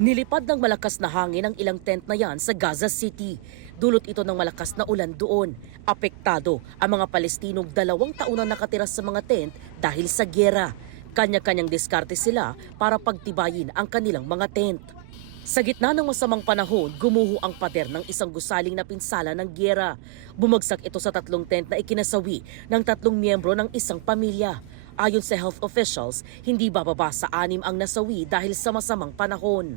Nilipad ng malakas na hangin ang ilang tent na yan sa Gaza City. Dulot ito ng malakas na ulan doon. Apektado ang mga Palestinong 2 taon na nakatira sa mga tent dahil sa gyera. Kanya-kanyang diskarte sila para pagtibayin ang kanilang mga tent. Sa gitna ng masamang panahon, gumuho ang pader ng isang gusaling na pinsala ng gyera. Bumagsak ito sa 3 tent na ikinasawi ng 3 miyembro ng isang pamilya. Ayon sa health officials, hindi bababa sa 6 ang nasawi dahil sa masamang panahon.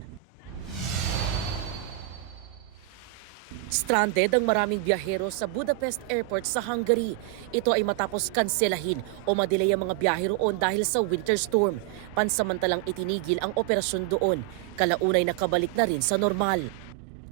Stranded ang maraming biyahero sa Budapest Airport sa Hungary. Ito ay matapos kanselahin o madelay ang mga biyahe roon dahil sa winter storm. Pansamantalang itinigil ang operasyon doon. Kalaunay nakabalik na rin sa normal.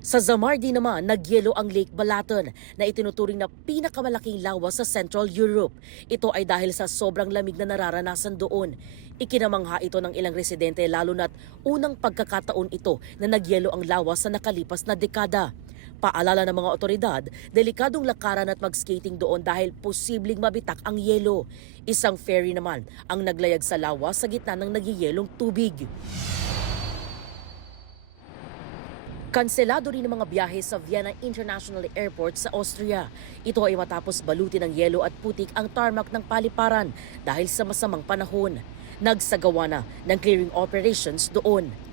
Sa Zamardi naman, nagyelo ang Lake Balaton na itinuturing na pinakamalaking lawa sa Central Europe. Ito ay dahil sa sobrang lamig na nararanasan doon. Ikinamangha ito ng ilang residente lalo na't unang pagkakataon ito na nagyelo ang lawa sa nakalipas na dekada. Paalala ng mga otoridad, delikadong lakaran at mag-skating doon dahil posibleng mabitak ang yelo. Isang ferry naman ang naglayag sa lawa sa gitna ng nagyayelong tubig. Kanselado rin ang mga biyahe sa Vienna International Airport sa Austria. Ito ay matapos balutin ng yelo at putik ang tarmac ng paliparan dahil sa masamang panahon. Nagsagawa na ng clearing operations doon.